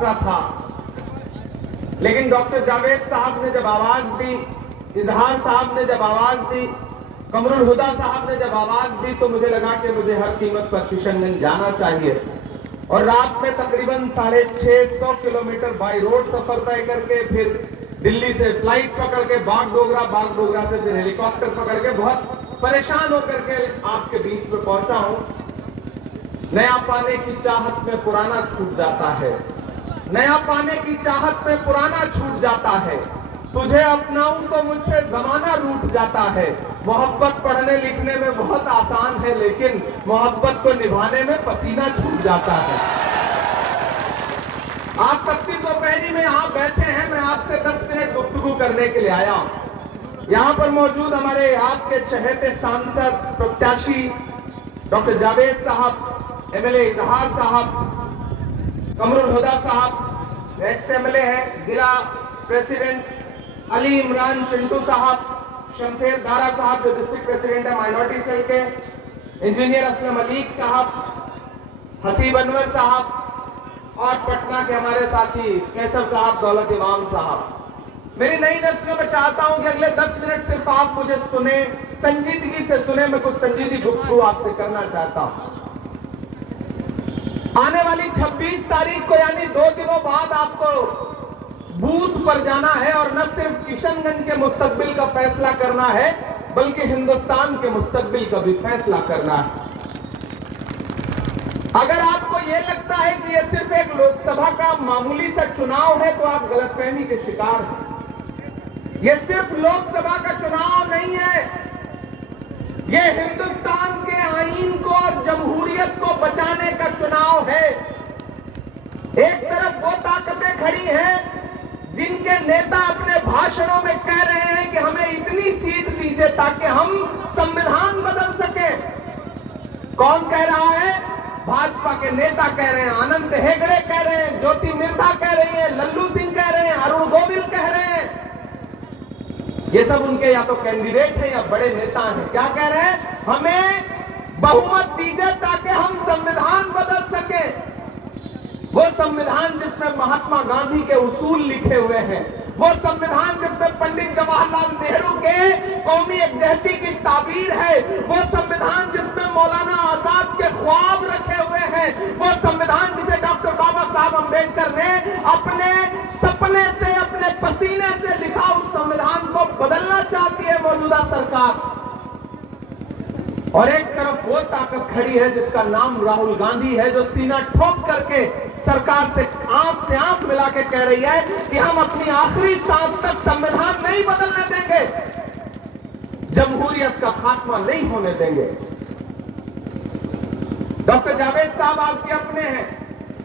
था, लेकिन डॉक्टर जावेद साहब ने जब आवाज दी, इजहार साहब ने जब आवाज दी, कमरुल हुदा साहब ने जब आवाज दी, तो मुझे लगा कि मुझे हर कीमत पर किशनगंज जाना चाहिए। और रात में तकरीबन 650 किलोमीटर बाई रोड सफर तय करके फिर दिल्ली से फ्लाइट पकड़ के बागडोगरा से फिर हेलीकॉप्टर पकड़ के बहुत परेशान होकर के आपके बीच में पहुंचा हूं। नया पाने की चाहत में पुराना छूट जाता है, नया पाने की चाहत में पुराना छूट जाता है। तुझे अपनाऊं तो मुझसे जमाना रूठ जाता है। मोहब्बत पढ़ने लिखने में बहुत आसान है, लेकिन मोहब्बत को निभाने में पसीना छूट जाता है। आप तख्ती दोपहरी में आप बैठे हैं, मैं आपसे 10 मिनट गुफ्तगू करने के लिए आया हूं। यहां पर मौजूद हमारे आपके चहेते सांसद प्रत्याशी डॉक्टर जावेद साहब, एमएलए इजहार साहब, कमरुल हुदा साहब एक्स एमएलए है, जिला प्रेसिडेंट अली इमरान चिंटू साहब, शमशेर दारा साहब जो डिस्ट्रिक्ट प्रेसिडेंट है माइनॉरिटी सेल के, इंजीनियर असलम अलीक साहब, हसीब अनवर साहब और पटना के हमारे साथी कैसर साहब, दौलत इमाम साहब। मेरी नई नस्ल में चाहता हूं कि अगले 10 मिनट सिर्फ आप मुझे सुने, संजीदगी से सुने। मैं कुछ संजीदी गुफ्तगू आपसे करना चाहता हूं। आने वाली 26 तारीख को यानी 2 दिनों बाद आपको बूथ पर जाना है और न सिर्फ किशनगंज के मुस्तकबिल का फैसला करना है, बल्कि हिंदुस्तान के मुस्तकबिल का भी फैसला करना है। अगर आपको यह लगता है कि यह सिर्फ एक लोकसभा का मामूली सा चुनाव है, तो आप गलतफहमी के शिकार हैं। यह सिर्फ लोकसभा का चुनाव नहीं है, यह हिंदुस्तान के आईन को और जमहूरियत को बचाने का चुनाव है। एक तरफ वो ताकतें खड़ी हैं जिनके नेता अपने भाषणों में कह रहे हैं कि हमें इतनी सीट दीजिए ताकि हम संविधान बदल सके। कौन कह रहा है? भाजपा के नेता कह रहे हैं, अनंत हेगड़े कह रहे हैं, ज्योति मिर्धा कह रही है, लल्लू सिंह कह रहे हैं, अरुण गोविल कह रहे हैं। ये सब उनके या तो कैंडिडेट हैं या बड़े नेता हैं। क्या कह रहे हैं? हमें बहुमत दीजिए ताकि हम संविधान बदल सके। वो संविधान जिसमें महात्मा गांधी के उसूल लिखे हुए हैं, वो संविधान जिसमें पंडित जवाहरलाल नेहरू के कौमी एकजहती की ताबीर है, वो संविधान जिसमें मौलाना आजाद के ख्वाब रखे हुए हैं, वो संविधान जिसे डॉक्टर बाबा साहब अम्बेडकर ने अपने सपने से, अपने पसीने से लिखा, उस संविधान को बदलना चाहती है मौजूदा सरकार। और एक तरफ वो ताकत खड़ी है जिसका नाम राहुल गांधी है, जो सीना ठोक करके सरकार से आंख मिला के कह रही है कि हम अपनी आखिरी सांस तक संविधान नहीं बदलने देंगे, जमहूरियत का खात्मा नहीं होने देंगे। डॉक्टर जावेद साहब आपके अपने हैं,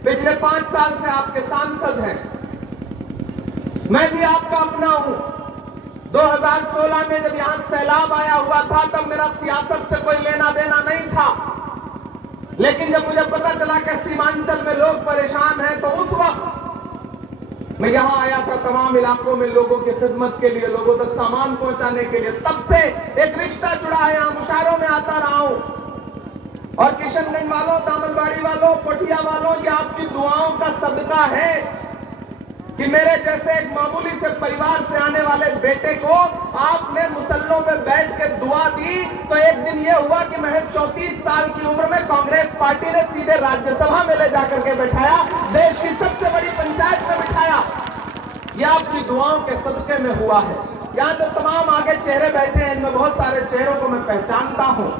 पिछले 5 साल से आपके सांसद हैं। मैं भी आपका अपना हूं। 2016 में जब यहां सैलाब आया हुआ था, तब मेरा सियासत से कोई लेना देना नहीं था, लेकिन जब मुझे पता चला कि सीमांचल में लोग परेशान हैं, तो उस वक्त मैं यहां आया था तमाम इलाकों में लोगों की खिदमत के लिए, लोगों तक सामान पहुंचाने के लिए। तब से एक रिश्ता जुड़ा है, यहां मुशायरों में आता रहा हूं। और किशनगंज वालों, दामनबाड़ी वालों, पोठिया वालों, ये आपकी दुआओं का सदका है कि मेरे जैसे एक मामूली से परिवार से आने वाले बेटे को आपने मुसल्लों पे बैठ के दुआ दी, तो एक दिन यह हुआ कि महज 34 साल की उम्र में कांग्रेस पार्टी ने सीधे राज्यसभा में ले जाकर के बैठाया, देश की सबसे बड़ी पंचायत में बिठाया। यह आपकी दुआओं के सदके में हुआ है। यहाँ जो तमाम आगे चेहरे बैठे हैं, इनमें बहुत सारे चेहरों को मैं पहचानता हूँ।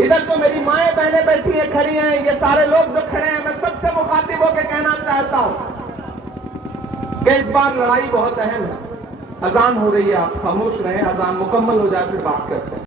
इधर जो मेरी माएं बहनें बैठी हैं, खड़ी हैं, ये सारे लोग जो खड़े हैं, मैं सबसे मुखातिब होकर कहना चाहता हूँ कि इस बार लड़ाई बहुत अहम है। अजान हो रही है, आप खामोश रहें, अजान मुकम्मल हो जाए फिर बात करते हैं।